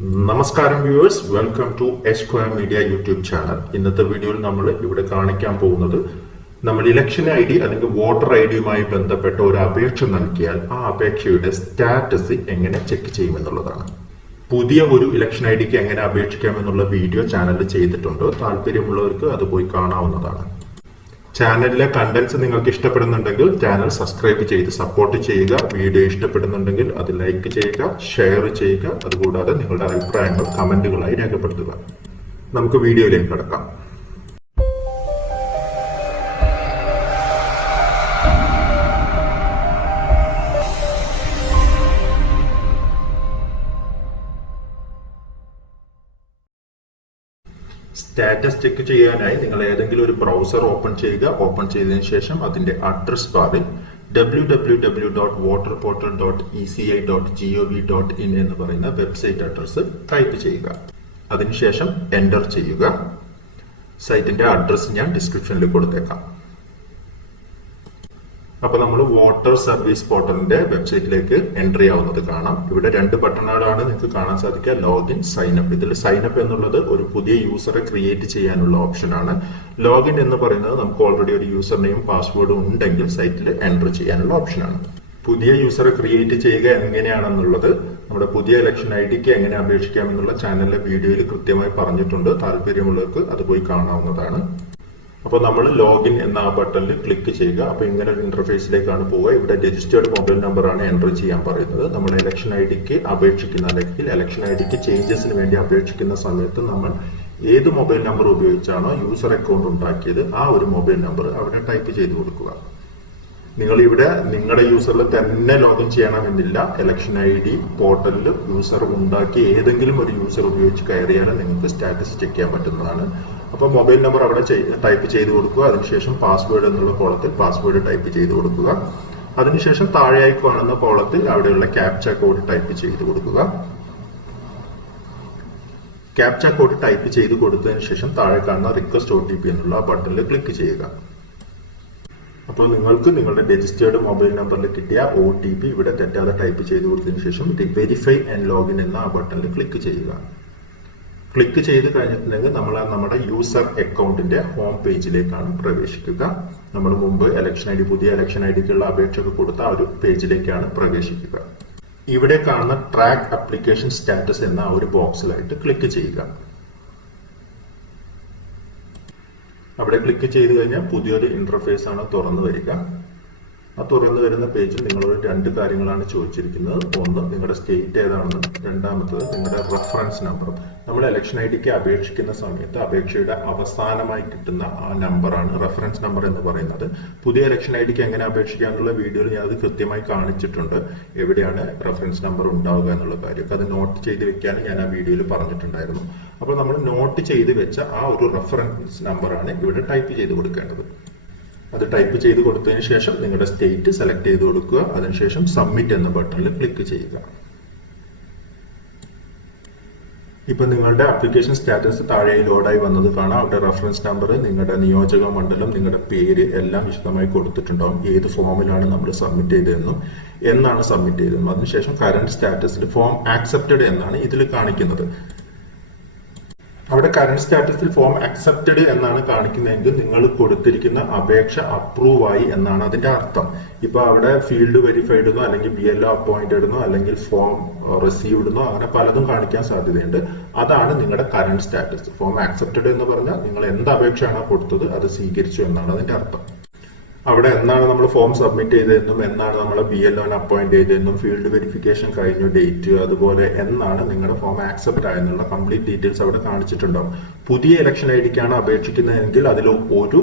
നമസ്കാരം viewers, welcome to Esquire Media YouTube channel. ഇന്നത്തെ വീഡിയോയിൽ നമ്മൾ ഇവിടെ കാണിക്കാൻ പോകുന്നത് നമ്മൾ ഇലക്ഷൻ ഐ ഡി അല്ലെങ്കിൽ വോട്ടർ ഐ ഡിയുമായി ബന്ധപ്പെട്ട ഒരു അപേക്ഷ നൽകിയാൽ ആ അപേക്ഷയുടെ സ്റ്റാറ്റസ് എങ്ങനെ ചെക്ക് ചെയ്യുമെന്നുള്ളതാണ്. പുതിയ ഒരു ഇലക്ഷൻ ഐ ഡിക്ക് എങ്ങനെ അപേക്ഷിക്കാമെന്നുള്ള വീഡിയോ ചാനലിൽ ചെയ്തിട്ടുണ്ട്. താല്പര്യമുള്ളവർക്ക് അത് പോയി കാണാവുന്നതാണ്. ചാനലിലെ കണ്ടന്റ്സ് നിങ്ങൾക്ക് ഇഷ്ടപ്പെടുന്നുണ്ടെങ്കിൽ ചാനൽ സബ്സ്ക്രൈബ് ചെയ്ത് സപ്പോർട്ട് ചെയ്യുക. വീഡിയോ ഇഷ്ടപ്പെടുന്നുണ്ടെങ്കിൽ അത് ലൈക്ക് ചെയ്യുക, ഷെയർ ചെയ്യുക. അതുകൂടാതെ നിങ്ങളുടെ അഭിപ്രായങ്ങൾ കമന്റുകളായി രേഖപ്പെടുത്തുക. നമുക്ക് വീഡിയോയിലേക്ക് കടക്കാം. സ്റ്റാറ്റസ് ചെക്ക് ചെയ്യാനായി നിങ്ങൾ ഏതെങ്കിലും ഒരു ബ്രൗസർ ഓപ്പൺ ചെയ്യുക. ഓപ്പൺ ചെയ്തതിനു ശേഷം അതിന്റെ അഡ്രസ് ബാറിൽ www.voterportal.eci.gov.in എന്ന് പറയുന്ന വെബ്സൈറ്റ് അഡ്രസ് ടൈപ്പ് ചെയ്യുക. അതിനുശേഷം എന്റർ ചെയ്യുക. സൈറ്റിന്റെ അഡ്രസ് ഞാൻ ഡിസ്ക്രിപ്ഷനിൽ കൊടുത്തേക്കാം. അപ്പൊ നമ്മൾ വോട്ടർ സർവീസ് പോർട്ടലിന്റെ വെബ്സൈറ്റിലേക്ക് എൻ്റർ ചെയ്യാവുന്നത് കാണാം. ഇവിടെ രണ്ട് ബട്ടണുകളാണ് നിങ്ങൾക്ക് കാണാൻ സാധിക്കുക: ലോഗിൻ, സൈനപ്പ്. ഇതിൽ സൈനപ്പ് എന്നുള്ളത് ഒരു പുതിയ യൂസറെ ക്രിയേറ്റ് ചെയ്യാനുള്ള ഓപ്ഷനാണ്. ലോഗിൻ എന്ന് പറയുന്നത് നമുക്ക് ഓൾറെഡി ഒരു യൂസർ നെയിം പാസ്വേഡും ഉണ്ടെങ്കിൽ സൈറ്റിൽ എൻ്റർ ചെയ്യാനുള്ള ഓപ്ഷനാണ്. പുതിയ യൂസറെ ക്രിയേറ്റ് ചെയ്യുക എങ്ങനെയാണെന്നുള്ളത് നമ്മുടെ പുതിയ ഇലക്ഷൻ ഐ ഡിക്ക് എങ്ങനെ അപേക്ഷിക്കാമെന്നുള്ള ചാനലിലെ വീഡിയോയിൽ കൃത്യമായി പറഞ്ഞിട്ടുണ്ട്. താല്പര്യമുള്ളവർക്ക് അത് പോയി കാണാവുന്നതാണ്. അപ്പോൾ നമ്മൾ ലോഗിൻ എന്ന ആ ബട്ടണിൽ ക്ലിക്ക് ചെയ്യുക. അപ്പോൾ ഇങ്ങനെ ഒരു ഇന്റർഫേസിലേക്കാണ് പോവുക. ഇവിടെ രജിസ്റ്റേർഡ് മൊബൈൽ നമ്പറാണ് എൻ്റർ ചെയ്യാൻ പറയുന്നത്. നമ്മൾ ഇലക്ഷൻ ഐ ഡിക്ക് അപേക്ഷിക്കുന്ന അല്ലെങ്കിൽ ഇലക്ഷൻ ഐ ഡിക്ക് ചേഞ്ചസിന് വേണ്ടി അപേക്ഷിക്കുന്ന സമയത്ത് നമ്മൾ ഏത് മൊബൈൽ നമ്പർ ഉപയോഗിച്ചാണോ യൂസർ അക്കൗണ്ട് ഉണ്ടാക്കിയത് ആ ഒരു മൊബൈൽ നമ്പർ അവിടെ ടൈപ്പ് ചെയ്ത് കൊടുക്കുക. നിങ്ങൾ ഇവിടെ നിങ്ങളുടെ യൂസറിൽ തന്നെ ലോഗിൻ ചെയ്യണമെന്നില്ല. ഇലക്ഷൻ ഐ ഡി പോർട്ടലിൽ യൂസർ ഉണ്ടാക്കി ഏതെങ്കിലും ഒരു യൂസർ ഉപയോഗിച്ച് കയറിയാലും നിങ്ങൾക്ക് സ്റ്റാറ്റസ് ചെക്ക് ചെയ്യാൻ പറ്റുന്നതാണ്. അപ്പോൾ മൊബൈൽ നമ്പർ അവിടെ ടൈപ്പ് ചെയ്ത് കൊടുക്കുക. അതിനുശേഷം പാസ്വേഡ് എന്നുള്ള കോളത്തിൽ പാസ്വേഡ് ടൈപ്പ് ചെയ്ത് കൊടുക്കുക. അതിനുശേഷം താഴെയായി കാണുന്ന കോളത്തിൽ അവിടെയുള്ള ക്യാപ്ച കോഡ് ടൈപ്പ് ചെയ്ത് കൊടുക്കുക. ക്യാപ്ച കോഡ് ടൈപ്പ് ചെയ്ത് കൊടുത്തതിന് ശേഷം താഴെ കാണുന്ന റിക്വസ്റ്റ് OTP എന്നുള്ള ബട്ടണിൽ ക്ലിക്ക് ചെയ്യുക. അപ്പോൾ നിങ്ങൾക്ക് നിങ്ങളുടെ രജിസ്റ്റേർഡ് മൊബൈൽ നമ്പറിൽ കിട്ടിയ OTP ഇവിടെ തെറ്റാതെ ടൈപ്പ് ചെയ്ത് കൊടുത്തതിന് ശേഷം വെരിഫൈ ആൻഡ് ലോഗിൻ എന്ന ആ ബട്ടണിൽ ക്ലിക്ക് ചെയ്യുക. ക്ലിക്ക് ചെയ്ത് കഴിഞ്ഞിട്ടുണ്ടെങ്കിൽ നമ്മൾ നമ്മുടെ യൂസർ അക്കൗണ്ടിന്റെ ഹോം പേജിലേക്കാണ് പ്രവേശിക്കുക. നമ്മൾ മുമ്പ് പുതിയ ഇലക്ഷൻ ഐ ഡിക്കുള്ള അപേക്ഷ കൊടുത്ത ആ ഒരു പേജിലേക്കാണ് പ്രവേശിക്കുക. ഇവിടെ കാണുന്ന ട്രാക്ക് ആപ്ലിക്കേഷൻ സ്റ്റാറ്റസ് എന്ന ഒരു ബോക്സിലായിട്ട് ക്ലിക്ക് ചെയ്യുക. അവിടെ ക്ലിക്ക് ചെയ്ത് കഴിഞ്ഞാൽ പുതിയൊരു ഇന്റർഫേസ് ആണ് തുറന്നു വരിക. ആ തുറന്നു വരുന്ന പേജിൽ നിങ്ങളോട് രണ്ട് കാര്യങ്ങളാണ് ചോദിച്ചിരിക്കുന്നത്. ഒന്ന്, നിങ്ങളുടെ സ്റ്റേറ്റ് ഏതാണെന്നും രണ്ടാമത്തത് നിങ്ങളുടെ റെഫറൻസ് നമ്പർ. നമ്മൾ ഇലക്ഷൻ ഐ ഡിക്ക് അപേക്ഷിക്കുന്ന സമയത്ത് അപേക്ഷയുടെ അവസാനമായി കിട്ടുന്ന ആ നമ്പറാണ് റെഫറൻസ് നമ്പർ എന്ന് പറയുന്നത്. പുതിയ ഇലക്ഷൻ ഐ ഡിക്ക് എങ്ങനെ അപേക്ഷിക്കാന്നുള്ള വീഡിയോയിൽ ഞാൻ അത് കൃത്യമായി കാണിച്ചിട്ടുണ്ട്. എവിടെയാണ് റെഫറൻസ് നമ്പർ ഉണ്ടാവുക എന്നുള്ള കാര്യം അത് നോട്ട് ചെയ്ത് വെക്കാൻ ഞാൻ ആ വീഡിയോയിൽ പറഞ്ഞിട്ടുണ്ടായിരുന്നു. അപ്പോൾ നമ്മൾ നോട്ട് ചെയ്ത് വെച്ച ആ ഒരു റെഫറൻസ് നമ്പറാണ് ഇവിടെ ടൈപ്പ് ചെയ്ത് കൊടുക്കേണ്ടത്. അത് ടൈപ്പ് ചെയ്ത് കൊടുത്തതിന് ശേഷം നിങ്ങളുടെ സ്റ്റേറ്റ് സെലക്ട് ചെയ്ത് കൊടുക്കുക. അതിനുശേഷം സബ്മിറ്റ് എന്ന ബട്ടണിൽ ക്ലിക്ക് ചെയ്യുക. ഇപ്പൊ നിങ്ങളുടെ ആപ്ലിക്കേഷൻ സ്റ്റാറ്റസ് താഴെ ലോഡായി വന്നത് കാണാം. അവിടെ റെഫറൻസ് നമ്പർ, നിങ്ങളുടെ നിയോജക മണ്ഡലം, നിങ്ങളുടെ പേര് എല്ലാം വിശദമായി കൊടുത്തിട്ടുണ്ടാവും. ഏത് ഫോമിലാണ് നമ്മൾ സബ്മിറ്റ് ചെയ്തതെന്നും എന്നാണ് സബ്മിറ്റ് ചെയ്തതെന്നും. അതിനുശേഷം കറന്റ് സ്റ്റാറ്റസിൽ ഫോം ആക്സെപ്റ്റഡ് എന്നാണ് ഇതിൽ കാണിക്കുന്നത്. അവിടെ കറന്റ് സ്റ്റാറ്റസിൽ ഫോം അക്സെപ്റ്റഡ് എന്നാണ് കാണിക്കുന്നതെങ്കിൽ നിങ്ങൾ കൊടുത്തിരിക്കുന്ന അപേക്ഷ അപ്രൂവ് ആയി എന്നാണ് അതിന്റെ അർത്ഥം. ഇപ്പൊ അവിടെ ഫീൽഡ് വെരിഫൈഡ് എന്നോ അല്ലെങ്കിൽ BLO അപ്പോയിന്റഡ് എന്നോ അല്ലെങ്കിൽ ഫോം റിസീവ്ഡ് എന്നോ അങ്ങനെ പലതും കാണിക്കാൻ സാധ്യതയുണ്ട്. അതാണ് നിങ്ങളുടെ കറന്റ് സ്റ്റാറ്റസ്. ഫോം അക്സെപ്റ്റഡ് എന്ന് പറഞ്ഞാൽ നിങ്ങൾ എന്ത് അപേക്ഷയാണോ കൊടുത്തത് അത് സ്വീകരിച്ചു എന്നാണ് അതിന്റെ അർത്ഥം. അവിടെ എന്നാണ് നമ്മൾ ഫോം സബ്മിറ്റ് ചെയ്തതെന്നും എന്നാണ് നമ്മൾ BLO അപ്പോയിന്റ് ചെയ്തതെന്നും ഫീൽഡ് വെരിഫിക്കേഷൻ കഴിഞ്ഞ ഡേറ്റ്, അതുപോലെ എന്നാണ് നിങ്ങളുടെ ഫോം ആക്സെപ്റ്റ് ആയെന്നുള്ള കംപ്ലീറ്റ് ഡീറ്റെയിൽസ് അവിടെ കാണിച്ചിട്ടുണ്ടാവും. പുതിയ ഇലക്ഷൻ ഐ ഡിക്കാണ് അപേക്ഷിക്കുന്നതെങ്കിൽ അതിൽ ഒരു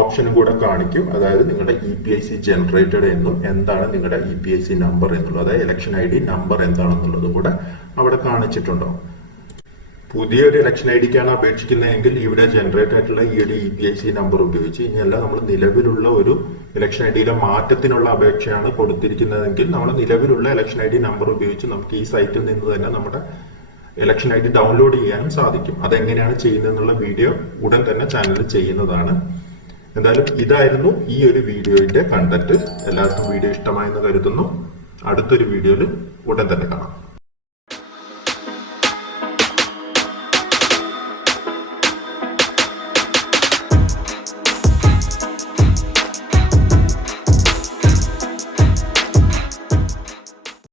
ഓപ്ഷനും കൂടെ കാണിക്കും. അതായത് നിങ്ങളുടെ EPIC ജനറേറ്റഡ് എന്നും എന്താണ് നിങ്ങളുടെ EPIC നമ്പർ എന്നുള്ളത്, അതായത് ഇലക്ഷൻ ഐ ഡി നമ്പർ എന്താണെന്നുള്ളത് കൂടെ അവിടെ കാണിച്ചിട്ടുണ്ടാവും. പുതിയൊരു ഇലക്ഷൻ ഐ ഡിക്കാണ് അപേക്ഷിക്കുന്നതെങ്കിൽ ഇവിടെ ജനറേറ്റ് ആയിട്ടുള്ള ഈ ഒരു EPIC നമ്പർ ഉപയോഗിച്ച്, ഇനിയല്ല നമ്മൾ നിലവിലുള്ള ഒരു ഇലക്ഷൻ ഐ ഡിയിലെ മാറ്റത്തിനുള്ള അപേക്ഷയാണ് കൊടുത്തിരിക്കുന്നതെങ്കിൽ നമ്മൾ നിലവിലുള്ള ഇലക്ഷൻ ഐ ഡി നമ്പർ ഉപയോഗിച്ച് നമുക്ക് ഈ സൈറ്റിൽ നിന്ന് തന്നെ നമ്മുടെ ഇലക്ഷൻ ഐ ഡി ഡൗൺലോഡ് ചെയ്യാനും സാധിക്കും. അതെങ്ങനെയാണ് ചെയ്യുന്നതെന്നുള്ള വീഡിയോ ഉടൻ തന്നെ ചാനലിൽ ചെയ്യുന്നതാണ്. എന്തായാലും ഇതായിരുന്നു ഈ ഒരു വീഡിയോയുടെ കണ്ടന്റ്. എല്ലാവർക്കും വീഡിയോ ഇഷ്ടമായെന്ന് കരുതുന്നു. അടുത്തൊരു വീഡിയോയിൽ ഉടൻ തന്നെ കാണാം.